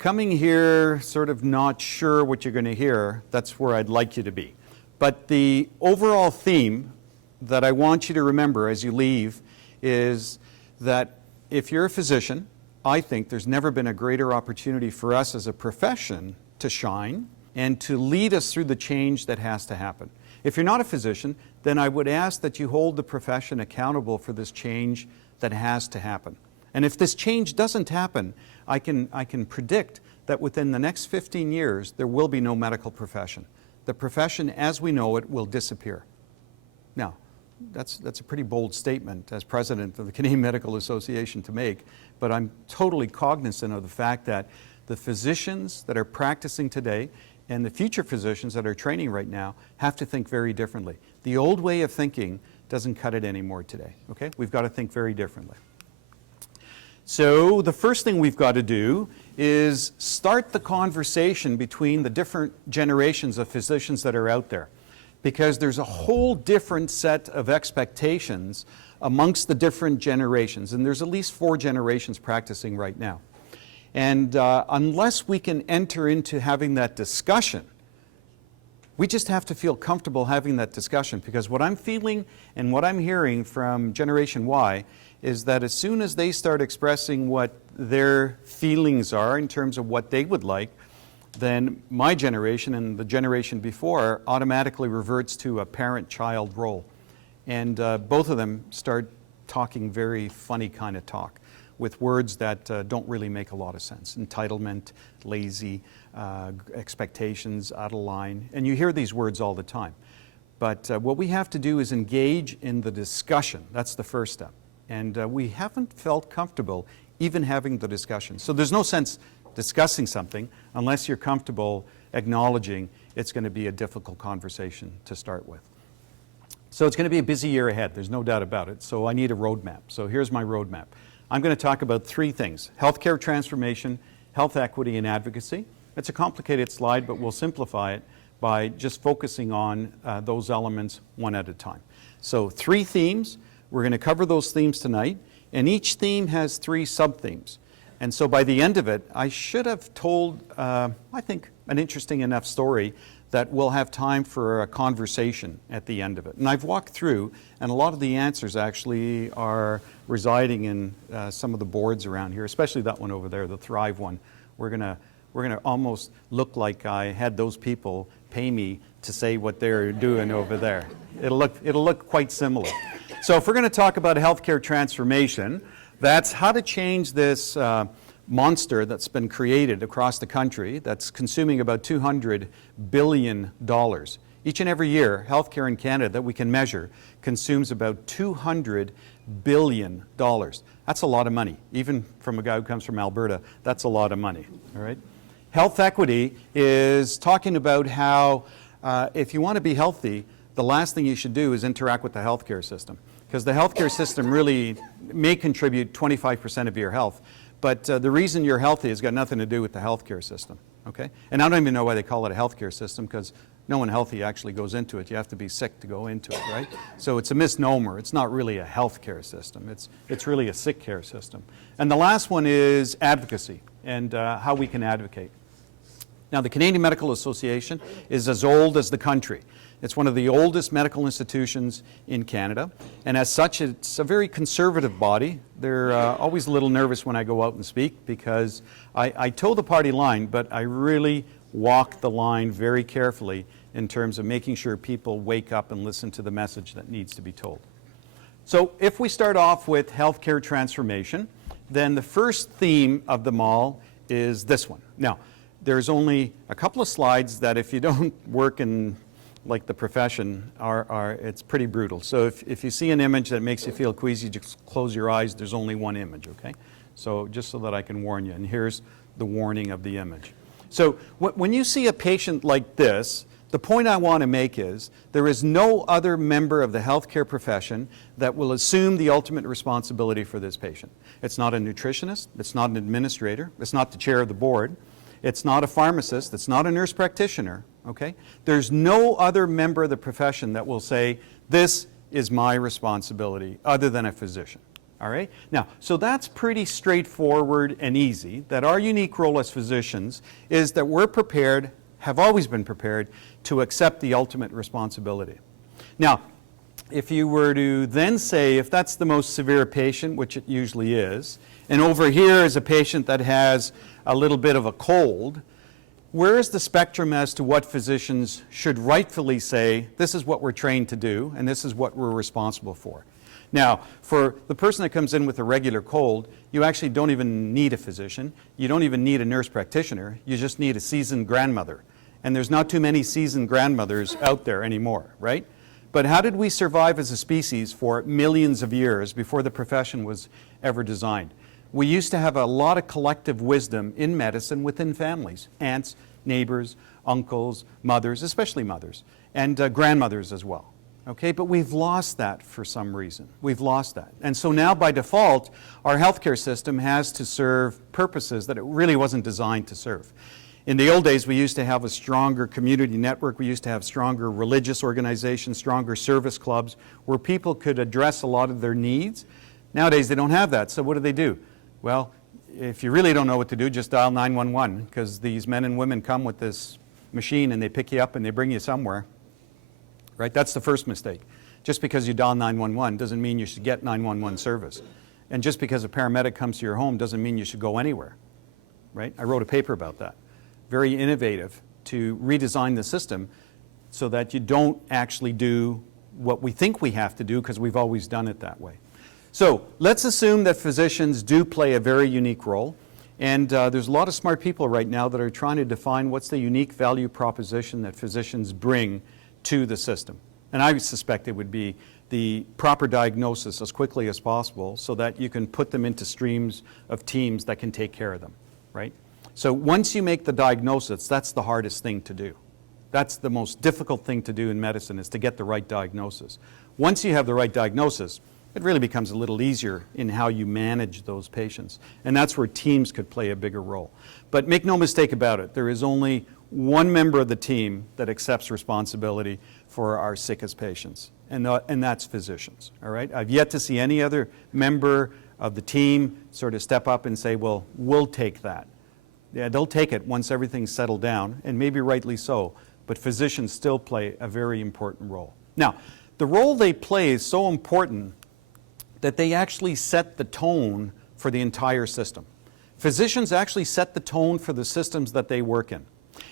coming here sort of not sure what you're going to hear, that's where I'd like you to be. But the overall theme that I want you to remember as you leave is that if you're a physician, I think there's never been a greater opportunity for us as a profession to shine and to lead us through the change that has to happen. If you're not a physician, then I would ask that you hold the profession accountable for this change that has to happen. And if this change doesn't happen, I can predict that within the next 15 years, there will be no medical profession. The profession as we know it will disappear. Now, that's a pretty bold statement as president of the Canadian Medical Association to make, but I'm totally cognizant of the fact that the physicians that are practicing today and the future physicians that are training right now have to think very differently. The old way of thinking doesn't cut it anymore today, okay? We've got to think very differently. So the first thing we've got to do is start the conversation between the different generations of physicians that are out there, because there's a whole different set of expectations amongst the different generations, and there's at least 4 generations practicing right now. And unless we can enter into having that discussion, we just have to feel comfortable having that discussion, because what I'm feeling and what I'm hearing from Generation Y is that as soon as they start expressing what their feelings are in terms of what they would like, then my generation and the generation before automatically reverts to a parent-child role. And both of them start talking very funny kind of talk with words that don't really make a lot of sense. Entitlement, lazy, expectations, out of line. And you hear these words all the time. But what we have to do is engage in the discussion. That's the first step. And we haven't felt comfortable even having the discussion. So there's no sense discussing something unless you're comfortable acknowledging it's going to be a difficult conversation to start with. So it's going to be a busy year ahead, there's no doubt about it. So I need a roadmap. So here's my roadmap. I'm going to talk about 3 things: healthcare transformation, health equity, and advocacy. It's a complicated slide, but we'll simplify it by just focusing on those elements one at a time. So 3 themes. We're going to cover those themes tonight, and each theme has 3 sub-themes. And so by the end of it, I should have told, I think, an interesting enough story that we'll have time for a conversation at the end of it. And I've walked through, and a lot of the answers actually are residing in some of the boards around here, especially that one over there, the Thrive one. We're gonna almost look like I had those people pay me to say what they're doing over there. It'll look quite similar. So if we're going to talk about healthcare transformation, that's how to change this monster that's been created across the country that's consuming about $200 billion. Each and every year, healthcare in Canada that we can measure consumes about $200 billion. That's a lot of money. Even from a guy who comes from Alberta, that's a lot of money. All right? Health equity is talking about how if you want to be healthy, the last thing you should do is interact with the healthcare system, because the healthcare system really may contribute 25% of your health, but the reason you're healthy has got nothing to do with the healthcare system, okay? And I don't even know why they call it a healthcare system, because no one healthy actually goes into it. You have to be sick to go into it, right? So it's a misnomer. It's not really a healthcare system. It's really a sick care system. And the last one is advocacy and how we can advocate. Now, the Canadian Medical Association is as old as the country. It's one of the oldest medical institutions in Canada, and as such, it's a very conservative body. They're always a little nervous when I go out and speak, because I toe the party line, but I really walk the line very carefully in terms of making sure people wake up and listen to the message that needs to be told. So if we start off with healthcare transformation, then the first theme of them all is this one. Now, there's only a couple of slides that, if you don't work in like the profession, it's pretty brutal. So if you see an image that makes you feel queasy, just close your eyes. There's only one image, okay? So just so that I can warn you. And here's the warning of the image. So when you see a patient like this, the point I want to make is there is no other member of the healthcare profession that will assume the ultimate responsibility for this patient. It's not a nutritionist. It's not an administrator. It's not the chair of the board. It's not a pharmacist. It's not a nurse practitioner. Okay? There's no other member of the profession that will say, this is my responsibility, other than a physician. All right? Now, so that's pretty straightforward and easy, that our unique role as physicians is that we're prepared, have always been prepared, to accept the ultimate responsibility. Now, if you were to then say, if that's the most severe patient, which it usually is, and over here is a patient that has a little bit of a cold, where is the spectrum as to what physicians should rightfully say, this is what we're trained to do, and this is what we're responsible for? Now, for the person that comes in with a regular cold, you actually don't even need a physician. You don't even need a nurse practitioner. You just need a seasoned grandmother. And there's not too many seasoned grandmothers out there anymore, right? But how did we survive as a species for millions of years before the profession was ever designed? We used to have a lot of collective wisdom in medicine within families, aunts, neighbors, uncles, mothers, especially mothers, and grandmothers as well. Okay, but we've lost that for some reason. We've lost that. And so now by default, our healthcare system has to serve purposes that it really wasn't designed to serve. In the old days, we used to have a stronger community network. We used to have stronger religious organizations, stronger service clubs, where people could address a lot of their needs. Nowadays, they don't have that. So what do? Well, if you really don't know what to do, just dial 911, because these men and women come with this machine and they pick you up and they bring you somewhere. Right? That's the first mistake. Just because you dial 911 doesn't mean you should get 911 service. And just because a paramedic comes to your home doesn't mean you should go anywhere. Right? I wrote a paper about that. Very innovative to redesign the system so that you don't actually do what we think we have to do because we've always done it that way. So let's assume that physicians do play a very unique role. And there's a lot of smart people right now that are trying to define what's the unique value proposition that physicians bring to the system. And I suspect it would be the proper diagnosis as quickly as possible so that you can put them into streams of teams that can take care of them, right? So once you make the diagnosis, that's the hardest thing to do. That's the most difficult thing to do in medicine, is to get the right diagnosis. Once you have the right diagnosis, it really becomes a little easier in how you manage those patients. And that's where teams could play a bigger role. But make no mistake about it, there is only one member of the team that accepts responsibility for our sickest patients, and that's physicians, all right? I've yet to see any other member of the team sort of step up and say, well, we'll take that. Yeah, they'll take it once everything's settled down, and maybe rightly so, but physicians still play a very important role. Now, the role they play is so important that they actually set the tone for the entire system. Physicians actually set the tone for the systems that they work in.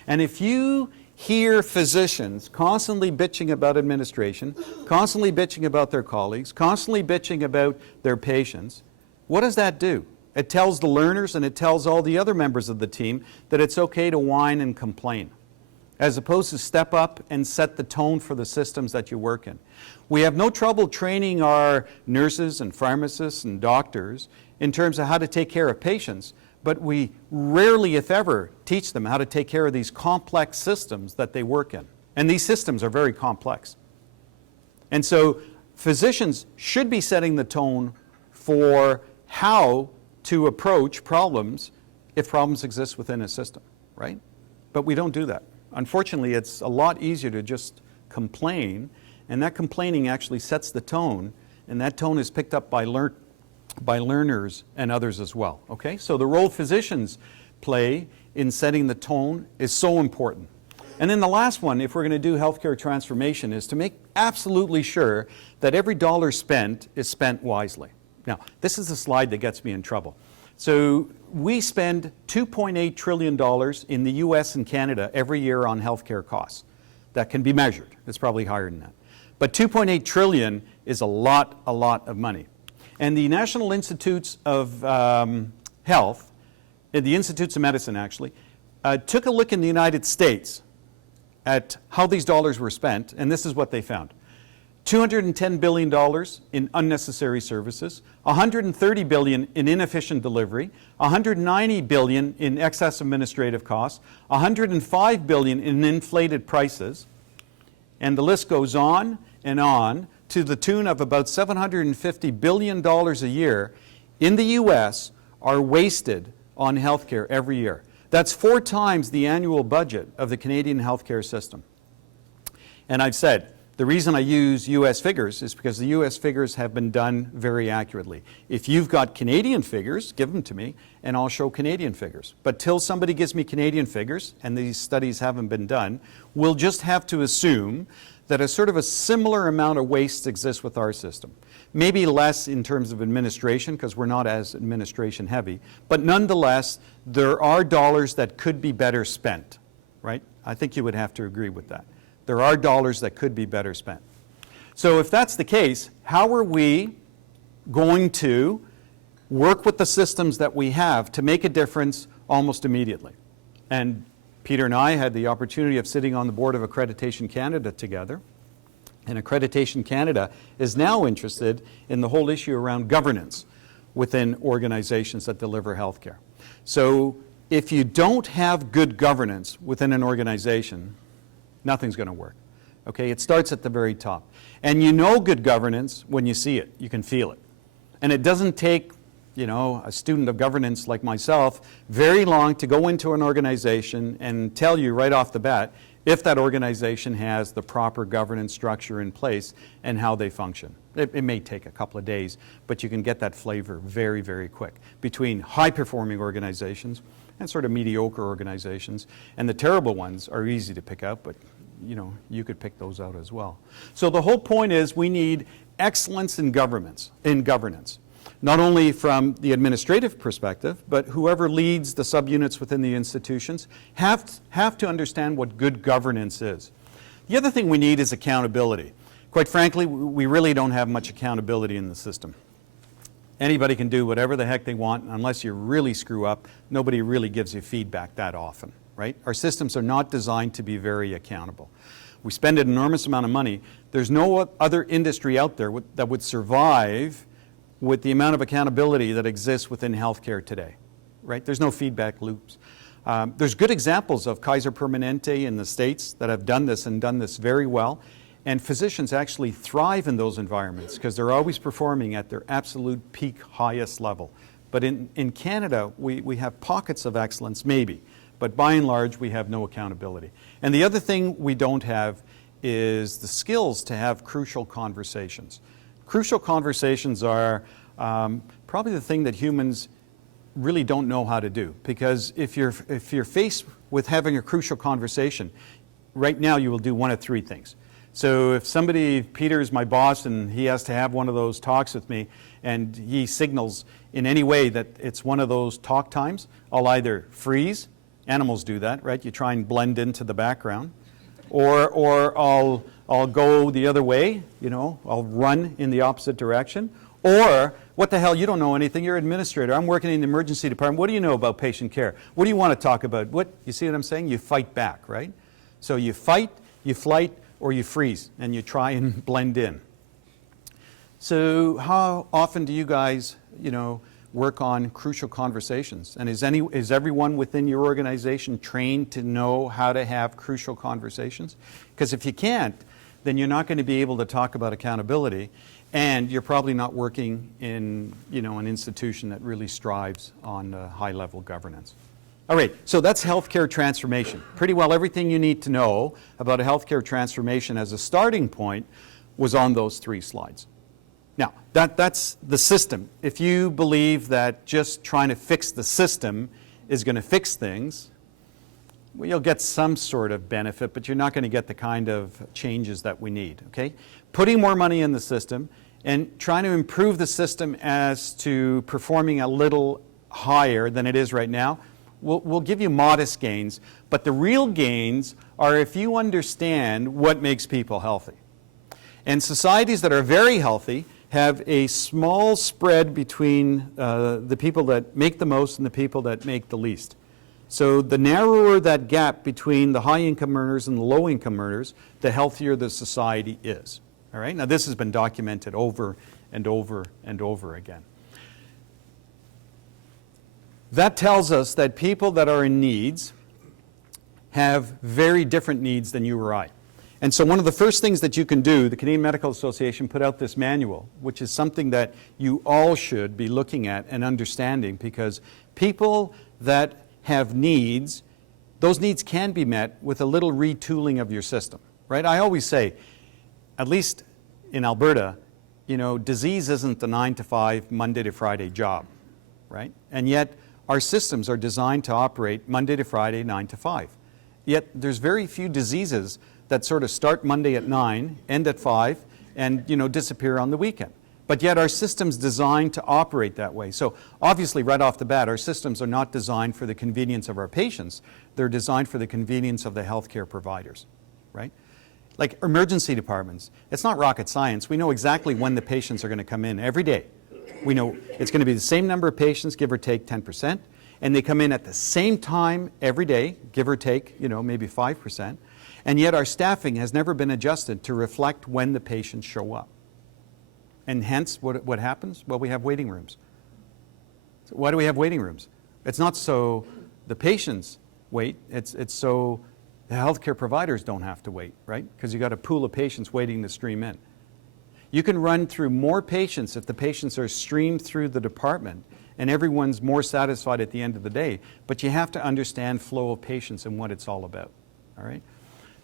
And if you hear physicians constantly bitching about administration, constantly bitching about their colleagues, constantly bitching about their patients, what does that do? It tells the learners and it tells all the other members of the team that it's okay to whine and complain, as opposed to step up and set the tone for the systems that you work in. We have no trouble training our nurses and pharmacists and doctors in terms of how to take care of patients, but we rarely, if ever, teach them how to take care of these complex systems that they work in. And these systems are very complex. And so physicians should be setting the tone for how to approach problems if problems exist within a system, right? But we don't do that. Unfortunately, it's a lot easier to just complain, and that complaining actually sets the tone, and that tone is picked up by learners and others as well, okay? So the role physicians play in setting the tone is so important. And then the last one, if we're going to do healthcare transformation, is to make absolutely sure that every dollar spent is spent wisely. Now, this is a slide that gets me in trouble. So we spend $2.8 trillion in the US and Canada every year on healthcare costs. That can be measured. It's probably higher than that. But 2.8 trillion is a lot of money. And the National Institutes of Health, the Institutes of Medicine actually, took a look in the United States at how these dollars were spent, and this is what they found. $210 billion in unnecessary services, $130 billion in inefficient delivery, $190 billion in excess administrative costs, $105 billion in inflated prices, and the list goes on and on to the tune of about $750 billion a year in the US are wasted on healthcare every year. That's 4 times the annual budget of the Canadian healthcare system. And I've said, The reason I use US figures is because the US figures have been done very accurately. If you've got Canadian figures, give them to me, and I'll show Canadian figures. But till somebody gives me Canadian figures, and these studies haven't been done, we'll just have to assume that a sort of a similar amount of waste exists with our system. Maybe less in terms of administration, because we're not as administration heavy, but nonetheless, there are dollars that could be better spent, right? I think you would have to agree with that. There are dollars that could be better spent. So if that's the case, how are we going to work with the systems that we have to make a difference almost immediately? And Peter and I had the opportunity of sitting on the board of Accreditation Canada together. And Accreditation Canada is now interested in the whole issue around governance within organizations that deliver healthcare. So if you don't have good governance within an organization, nothing's going to work. Okay, it starts at the very top. And you know good governance when you see it. You can feel it. And it doesn't take, you know, a student of governance like myself very long to go into an organization and tell you right off the bat if that organization has the proper governance structure in place and how they function. It may take a couple of days, but you can get that flavor very, very quick between high-performing organizations and sort of mediocre organizations. And the terrible ones are easy to pick out, but you know, you could pick those out as well. So the whole point is we need excellence in governance, not only from the administrative perspective, but whoever leads the subunits within the institutions have to understand what good governance is. The other thing we need is accountability. Quite frankly, we really don't have much accountability in the system. Anybody can do whatever the heck they want, unless you really screw up, nobody really gives you feedback that often, right? Our systems are not designed to be very accountable. We spend an enormous amount of money. There's no other industry out there that would survive with the amount of accountability that exists within healthcare today, right? There's no feedback loops. There's good examples of Kaiser Permanente in the States that have done this and done this very well. And physicians actually thrive in those environments because they're always performing at their absolute peak highest level. But in Canada, we have pockets of excellence, maybe. But by and large, we have no accountability. And the other thing we don't have is the skills to have crucial conversations. Crucial conversations are probably the thing that humans really don't know how to do. Because if you're faced with having a crucial conversation, right now you will do one of three things. So if somebody, Peter's my boss, and he has to have one of those talks with me, and he signals in any way that it's one of those talk times, I'll either freeze, animals do that, right? You try and blend into the background, or I'll go the other way, you know, I'll run in the opposite direction, or what the hell, you don't know anything, you're an administrator, I'm working in the emergency department, what do you know about patient care? What do you want to talk about? What, you see what I'm saying? You fight back, right? So you fight, you flight, or you freeze, and you try and blend in. So how often do you guys, you know, work on crucial conversations? And is everyone within your organization trained to know how to have crucial conversations? Because if you can't, then you're not going to be able to talk about accountability, and you're probably not working in, you know, an institution that really strives on high-level governance. All right, so that's healthcare transformation. Pretty well everything you need to know about a healthcare transformation as a starting point was on those three slides. Now, that's the system. If you believe that just trying to fix the system is going to fix things, well, you'll get some sort of benefit, but you're not going to get the kind of changes that we need, okay? Putting more money in the system and trying to improve the system as to performing a little higher than it is right now, we'll give you modest gains, but the real gains are if you understand what makes people healthy. And societies that are very healthy have a small spread between the people that make the most and the people that make the least. So the narrower that gap between the high-income earners and the low-income earners, the healthier the society is. All right? Now this has been documented over and over and over again. That tells us that people that are in needs have very different needs than you or I. And so one of the first things that you can do, the Canadian Medical Association put out this manual, which is something that you all should be looking at and understanding, because people that have needs, those needs can be met with a little retooling of your system, right? I always say, at least in Alberta, disease isn't the 9 to 5, Monday to Friday job, right? And yet our systems are designed to operate Monday to Friday, 9 to 5. Yet there's very few diseases that sort of start Monday at 9, end at 5, and disappear on the weekend. But yet our system's designed to operate that way. So obviously right off the bat, our systems are not designed for the convenience of our patients. They're designed for the convenience of the healthcare providers, right? Like emergency departments, it's not rocket science. We know exactly when the patients are going to come in every day. We know it's going to be the same number of patients, give or take 10%, and they come in at the same time every day, give or take, maybe 5%. And yet our staffing has never been adjusted to reflect when the patients show up. And hence, what happens? Well, we have waiting rooms. So why do we have waiting rooms? It's not so the patients wait, it's so the healthcare providers don't have to wait, right? Because you've got a pool of patients waiting to stream in. You can run through more patients if the patients are streamed through the department and everyone's more satisfied at the end of the day, but you have to understand flow of patients and what it's all about, all right?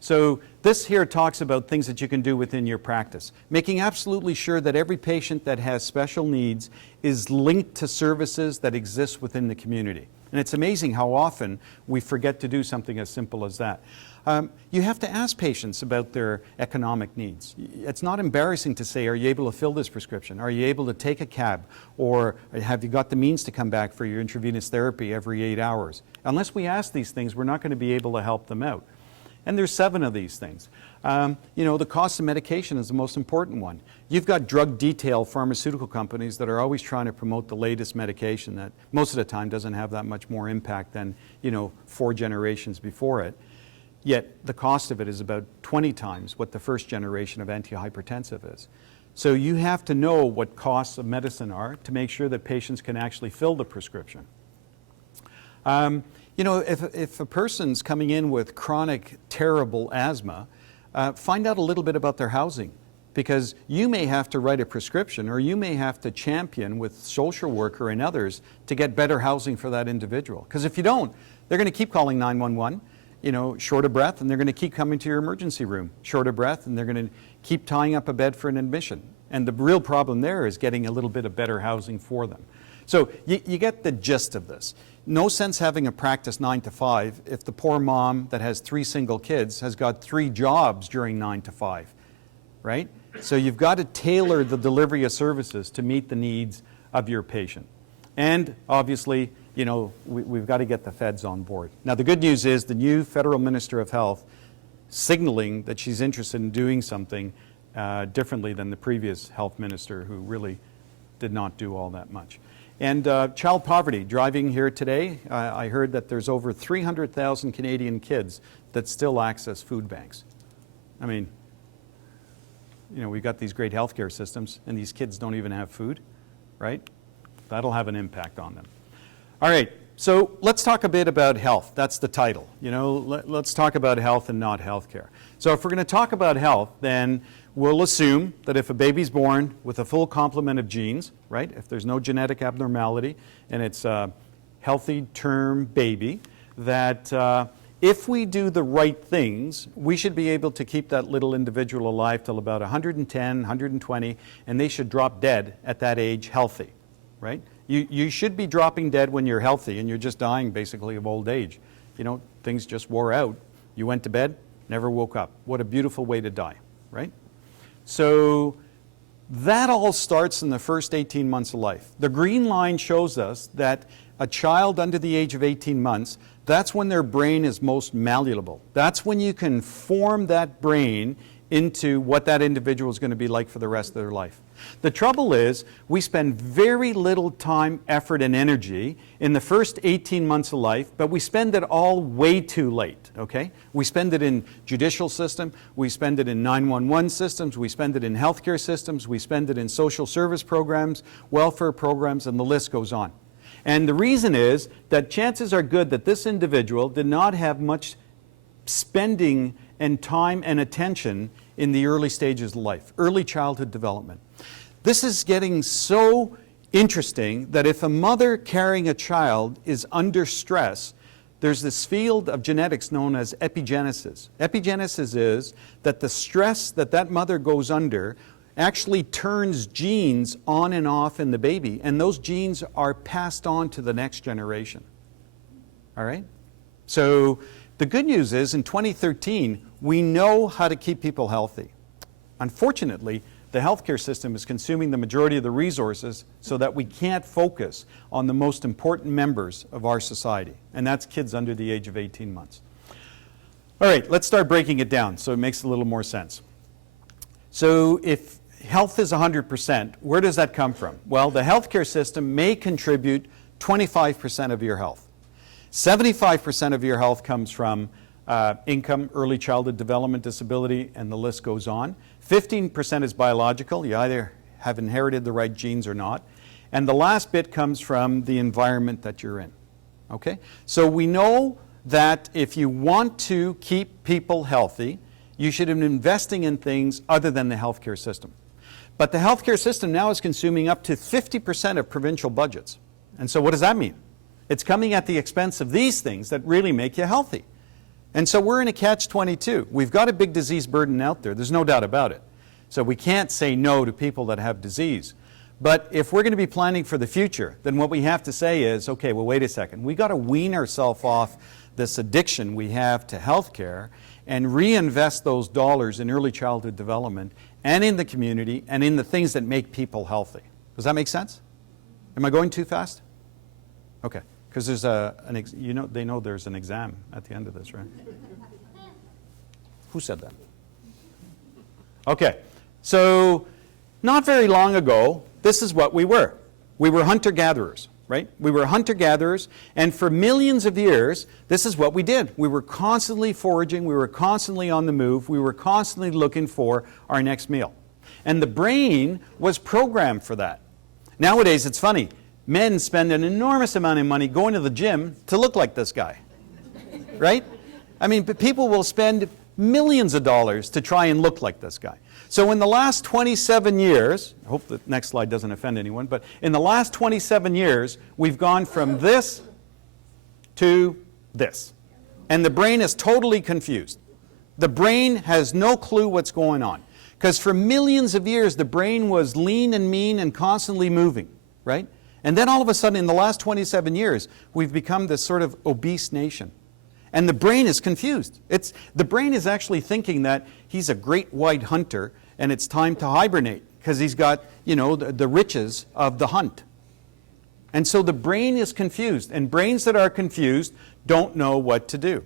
So this here talks about things that you can do within your practice, making absolutely sure that every patient that has special needs is linked to services that exist within the community. And it's amazing how often we forget to do something as simple as that. You have to ask patients about their economic needs. It's not embarrassing to say, are you able to fill this prescription? Are you able to take a cab? Or have you got the means to come back for your intravenous therapy every 8 hours? Unless we ask these things, we're not going to be able to help them out. And there's 7 of these things. The cost of medication is the most important one. You've got drug detail pharmaceutical companies that are always trying to promote the latest medication that most of the time doesn't have that much more impact than 4 generations before it. Yet the cost of it is about 20 times what the first generation of antihypertensive is. So you have to know what costs of medicine are to make sure that patients can actually fill the prescription. If a person's coming in with chronic, terrible asthma, find out a little bit about their housing, because you may have to write a prescription or you may have to champion with social worker and others to get better housing for that individual. Because if you don't, they're going to keep calling 911, short of breath, and they're going to keep coming to your emergency room, short of breath, and they're going to keep tying up a bed for an admission. And the real problem there is getting a little bit of better housing for them. So you get the gist of this. No sense having a practice 9 to 5 if the poor mom that has 3 single kids has got 3 jobs during 9 to 5, right? So you've got to tailor the delivery of services to meet the needs of your patient. And obviously, we've got to get the feds on board. Now the good news is the new federal Minister of Health signaling that she's interested in doing something differently than the previous health minister, who really did not do all that much. And child poverty, driving here today, I heard that there's over 300,000 Canadian kids that still access food banks. I mean, we've got these great healthcare systems and these kids don't even have food, right? That'll have an impact on them. All right, so let's talk a bit about health. That's the title. Let's talk about health and not healthcare. So if we're going to talk about health, then we'll assume that if a baby's born with a full complement of genes, right, if there's no genetic abnormality and it's a healthy term baby, that if we do the right things, we should be able to keep that little individual alive till about 110, 120, and they should drop dead at that age healthy, right? You should be dropping dead when you're healthy and you're just dying basically of old age. Things just wore out. You went to bed, never woke up. What a beautiful way to die, right? So that all starts in the first 18 months of life. The green line shows us that a child under the age of 18 months, that's when their brain is most malleable. That's when you can form that brain into what that individual is going to be like for the rest of their life. The trouble is, we spend very little time, effort, and energy in the first 18 months of life, but we spend it all way too late, okay? We spend it in judicial system, we spend it in 911 systems, we spend it in healthcare systems, we spend it in social service programs, welfare programs, and the list goes on. And the reason is that chances are good that this individual did not have much spending and time and attention in the early stages of life, early childhood development. This is getting so interesting that if a mother carrying a child is under stress, there's this field of genetics known as epigenesis. Epigenesis is that the stress that that mother goes under actually turns genes on and off in the baby, and those genes are passed on to the next generation. All right? So the good news is in 2013, we know how to keep people healthy. Unfortunately, the healthcare system is consuming the majority of the resources so that we can't focus on the most important members of our society, and that's kids under the age of 18 months. All right, let's start breaking it down so it makes a little more sense. So if health is 100%, where does that come from? Well, the healthcare system may contribute 25% of your health. 75% of your health comes from income, early childhood development disability, and the list goes on. 15% is biological. You either have inherited the right genes or not. And the last bit comes from the environment that you're in. Okay? So we know that if you want to keep people healthy, you should be investing in things other than the healthcare system. But the healthcare system now is consuming up to 50% of provincial budgets. And so what does that mean? It's coming at the expense of these things that really make you healthy. And so we're in a catch-22. We've got a big disease burden out there. There's no doubt about it. So we can't say no to people that have disease. But if we're going to be planning for the future, then what we have to say is, okay, well, wait a second. We've got to wean ourselves off this addiction we have to healthcare and reinvest those dollars in early childhood development and in the community and in the things that make people healthy. Does that make sense? Am I going too fast? Okay. Because there's they know there's an exam at the end of this, right? Who said that? Okay, so not very long ago, this is what we were. We were hunter-gatherers, right? We were hunter-gatherers, and for millions of years, this is what we did. We were constantly foraging, we were constantly on the move, we were constantly looking for our next meal. And the brain was programmed for that. Nowadays, it's funny. Men spend an enormous amount of money going to the gym to look like this guy, right? I mean, people will spend millions of dollars to try and look like this guy. So in the last 27 years, I hope the next slide doesn't offend anyone, but in the last 27 years, we've gone from this to this. And the brain is totally confused. The brain has no clue what's going on. Because for millions of years, the brain was lean and mean and constantly moving, right? And then all of a sudden, in the last 27 years, we've become this sort of obese nation. And the brain is confused. The brain is actually thinking that he's a great white hunter and it's time to hibernate because he's got, the riches of the hunt. And so the brain is confused, and brains that are confused don't know what to do.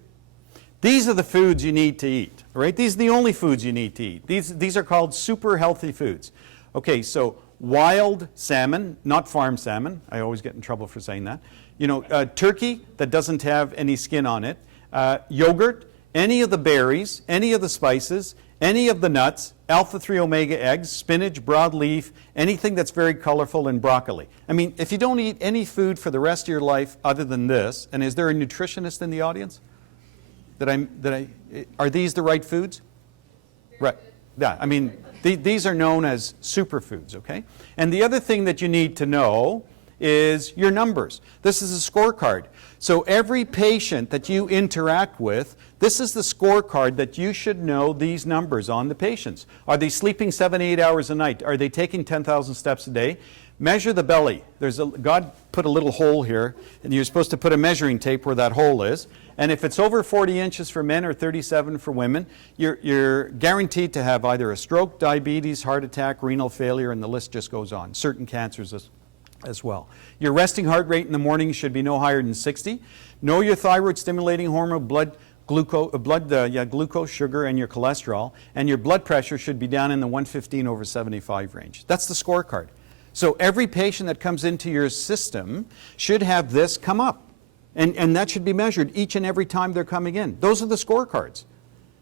These are the foods you need to eat, right? These are the only foods you need to eat. These are called super healthy foods. Okay, so wild salmon, not farm salmon. I always get in trouble for saying that. Turkey that doesn't have any skin on it. Yogurt, any of the berries, any of the spices, any of the nuts, alpha-3 omega eggs, spinach, broadleaf, anything that's very colorful, and broccoli. I mean, if you don't eat any food for the rest of your life other than this, and is there a nutritionist in the audience? Are these the right foods? Right. Yeah, I mean, these are known as superfoods, okay? And the other thing that you need to know is your numbers. This is a scorecard. So every patient that you interact with, this is the scorecard that you should know these numbers on the patients. Are they sleeping 7-8 hours a night? Are they taking 10,000 steps a day? Measure the belly. God put a little hole here, and you're supposed to put a measuring tape where that hole is. And if it's over 40 inches for men or 37 for women, you're guaranteed to have either a stroke, diabetes, heart attack, renal failure, and the list just goes on. Certain cancers as well. Your resting heart rate in the morning should be no higher than 60. Know your thyroid-stimulating hormone, glucose, sugar, and your cholesterol. And your blood pressure should be down in the 115/75 range. That's the scorecard. So every patient that comes into your system should have this come up. And that should be measured each and every time they're coming in. Those are the scorecards.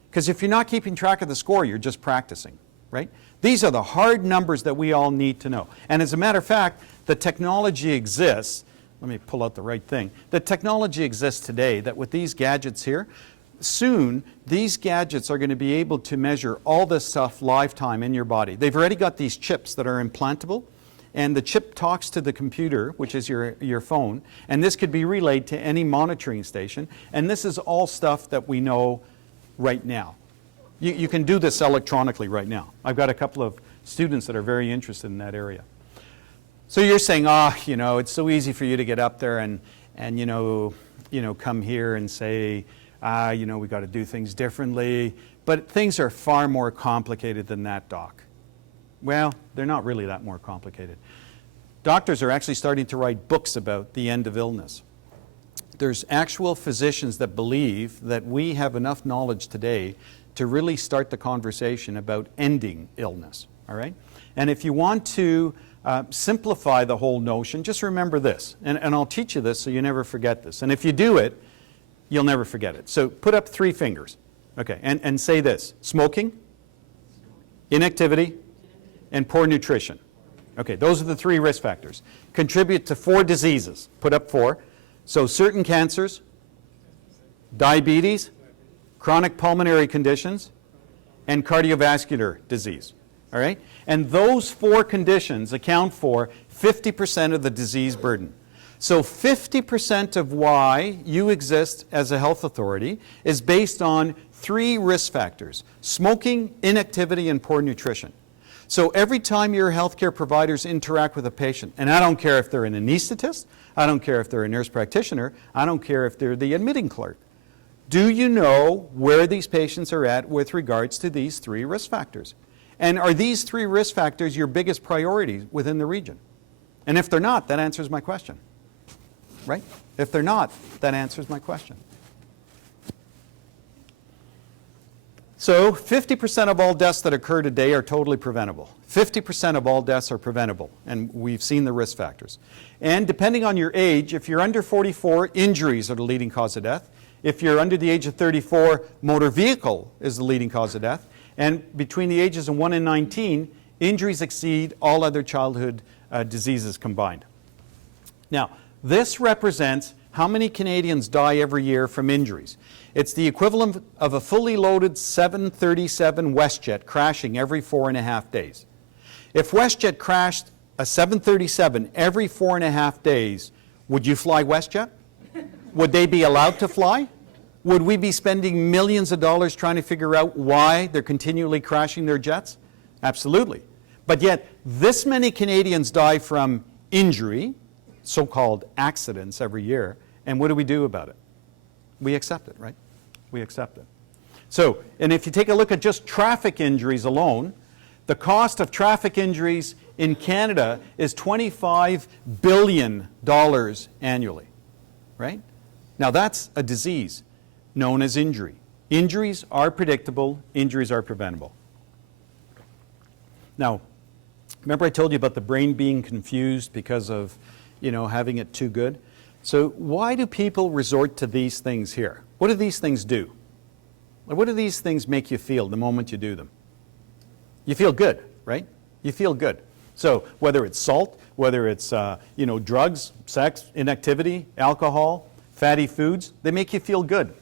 Because if you're not keeping track of the score, you're just practicing, right? These are the hard numbers that we all need to know. And as a matter of fact, the technology exists. Let me pull out the right thing. The technology exists today that with these gadgets here, soon these gadgets are going to be able to measure all this stuff lifetime in your body. They've already got these chips that are implantable. and the chip talks to the computer, which is your phone, and this could be relayed to any monitoring station, and this is all stuff that we know right now. You can do this electronically right now. I've got a couple of students that are very interested in that area. So you're saying, it's so easy for you to get up there and come here and say, we got to do things differently. But things are far more complicated than that, Doc. Well, they're not really that more complicated. Doctors are actually starting to write books about the end of illness. There's actual physicians that believe that we have enough knowledge today to really start the conversation about ending illness, all right? And if you want to simplify the whole notion, just remember this, and I'll teach you this so you never forget this. And if you do it, you'll never forget it. So put up 3 fingers, okay, and say this: smoking, inactivity, and poor nutrition. Okay, those are the 3 risk factors. Contribute to 4 diseases. Put up 4. So certain cancers, diabetes, chronic pulmonary conditions, and cardiovascular disease. All right? And those 4 conditions account for 50% of the disease burden. So 50% of why you exist as a health authority is based on 3 risk factors: smoking, inactivity, and poor nutrition. So every time your healthcare providers interact with a patient, and I don't care if they're an anesthetist, I don't care if they're a nurse practitioner, I don't care if they're the admitting clerk, do you know where these patients are at with regards to these 3 risk factors? And are these 3 risk factors your biggest priorities within the region? And if they're not, that answers my question. Right? If they're not, that answers my question. So 50% of all deaths that occur today are totally preventable. 50% of all deaths are preventable, and we've seen the risk factors. And depending on your age, if you're under 44, injuries are the leading cause of death. If you're under the age of 34, motor vehicle is the leading cause of death. And between the ages of 1 and 19, injuries exceed all other childhood diseases combined. Now, this represents how many Canadians die every year from injuries. It's the equivalent of a fully loaded 737 WestJet crashing every 4.5 days. If WestJet crashed a 737 every 4.5 days, would you fly WestJet? Would they be allowed to fly? Would we be spending millions of dollars trying to figure out why they're continually crashing their jets? Absolutely. But yet, this many Canadians die from injury, so-called accidents, every year, and what do we do about it? We accept it, right? We accept it. So, and if you take a look at just traffic injuries alone, the cost of traffic injuries in Canada is $25 billion annually, right? Now that's a disease known as injury. Injuries are predictable, injuries are preventable. Now, remember I told you about the brain being confused because of, having it too good? So why do people resort to these things here? What do these things do? What do these things make you feel the moment you do them? You feel good, right? You feel good. So whether it's salt, whether it's drugs, sex, inactivity, alcohol, fatty foods, they make you feel good.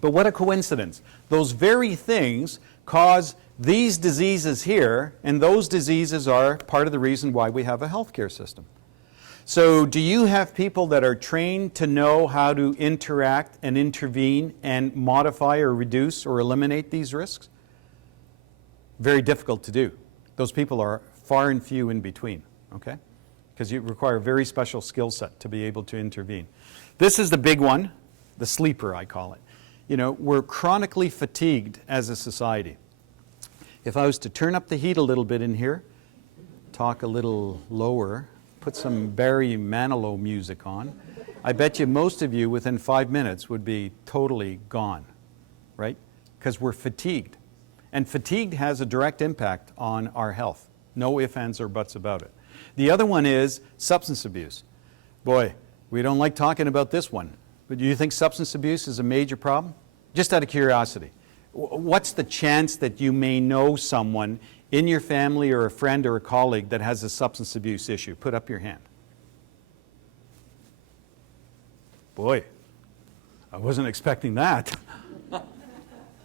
But what a coincidence. Those very things cause these diseases here, and those diseases are part of the reason why we have a healthcare system. So do you have people that are trained to know how to interact and intervene and modify or reduce or eliminate these risks? Very difficult to do. Those people are far and few in between, okay? Because you require a very special skill set to be able to intervene. This is the big one, the sleeper, I call it. We're chronically fatigued as a society. If I was to turn up the heat a little bit in here, talk a little lower, put some Barry Manilow music on, I bet you most of you within 5 minutes would be totally gone, right? Because we're fatigued. And fatigue has a direct impact on our health. No ifs, ands, or buts about it. The other one is substance abuse. Boy, we don't like talking about this one, but do you think substance abuse is a major problem? Just out of curiosity. What's the chance that you may know someone in your family or a friend or a colleague that has a substance abuse issue? Put up your hand. Boy, I wasn't expecting that.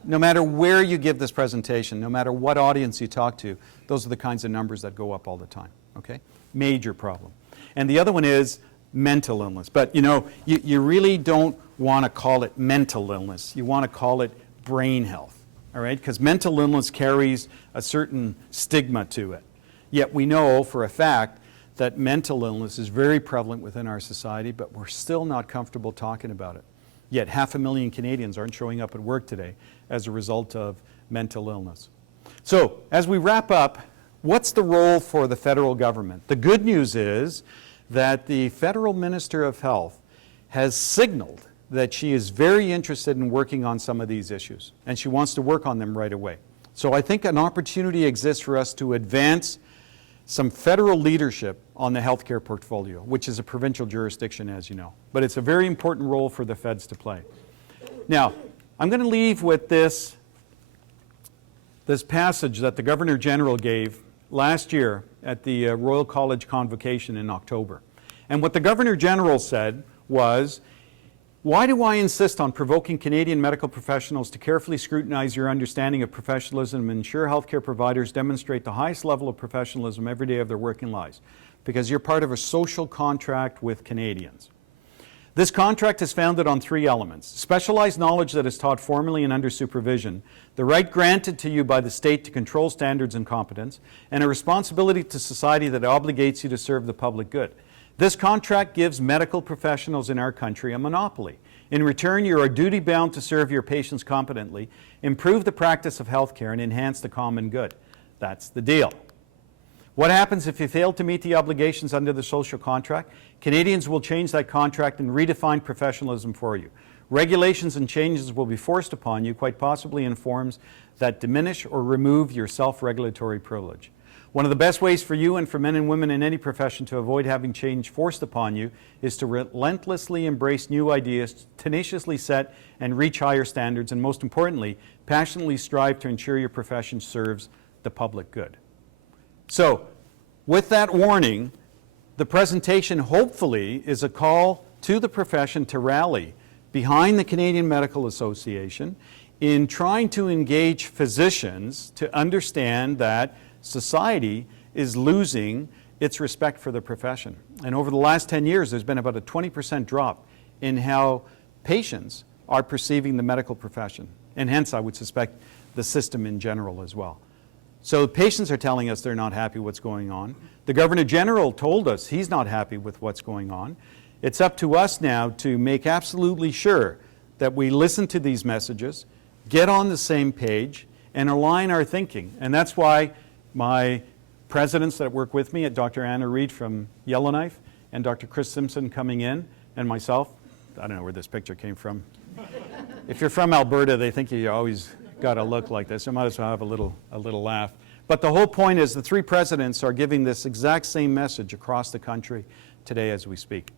No matter where you give this presentation, no matter what audience you talk to, those are the kinds of numbers that go up all the time. okay? Major problem. And the other one is mental illness. But you know, you really don't want to call it mental illness. You want to call it brain health, all right? Because mental illness carries a certain stigma to it. Yet we know for a fact that mental illness is very prevalent within our society, but we're still not comfortable talking about it. Yet 500,000 Canadians aren't showing up at work today as a result of mental illness. So as we wrap up, what's the role for the federal government? The good news is that the Federal Minister of Health has signaled that she is very interested in working on some of these issues, and she wants to work on them right away. So I think an opportunity exists for us to advance some federal leadership on the healthcare portfolio, which is a provincial jurisdiction, as you know. But it's a very important role for the feds to play. Now, I'm going to leave with this passage that the Governor General gave last year at the Royal College Convocation in October. And what the Governor General said was, "Why do I insist on provoking Canadian medical professionals to carefully scrutinize your understanding of professionalism and ensure healthcare providers demonstrate the highest level of professionalism every day of their working lives? Because you're part of a social contract with Canadians. This contract is founded on 3 elements: specialized knowledge that is taught formally and under supervision, the right granted to you by the state to control standards and competence, and a responsibility to society that obligates you to serve the public good. This contract gives medical professionals in our country a monopoly. In return, you are duty-bound to serve your patients competently, improve the practice of healthcare, and enhance the common good." That's the deal. What happens if you fail to meet the obligations under the social contract? Canadians will change that contract and redefine professionalism for you. Regulations and changes will be forced upon you, quite possibly in forms that diminish or remove your self-regulatory privilege. One of the best ways for you and for men and women in any profession to avoid having change forced upon you is to relentlessly embrace new ideas, tenaciously set and reach higher standards, and most importantly, passionately strive to ensure your profession serves the public good. So, with that warning, the presentation hopefully is a call to the profession to rally behind the Canadian Medical Association in trying to engage physicians to understand that society is losing its respect for the profession. And over the last 10 years, there's been about a 20% drop in how patients are perceiving the medical profession. And hence, I would suspect, the system in general as well. So patients are telling us they're not happy with what's going on. The Governor General told us he's not happy with what's going on. It's up to us now to make absolutely sure that we listen to these messages, get on the same page, and align our thinking. And that's why my presidents that work with me, at Dr. Anna Reid from Yellowknife, and Dr. Chris Simpson coming in, and myself, I don't know where this picture came from. If you're from Alberta, they think you always got to look like this. I might as well have a little laugh. But the whole point is the 3 presidents are giving this exact same message across the country today as we speak.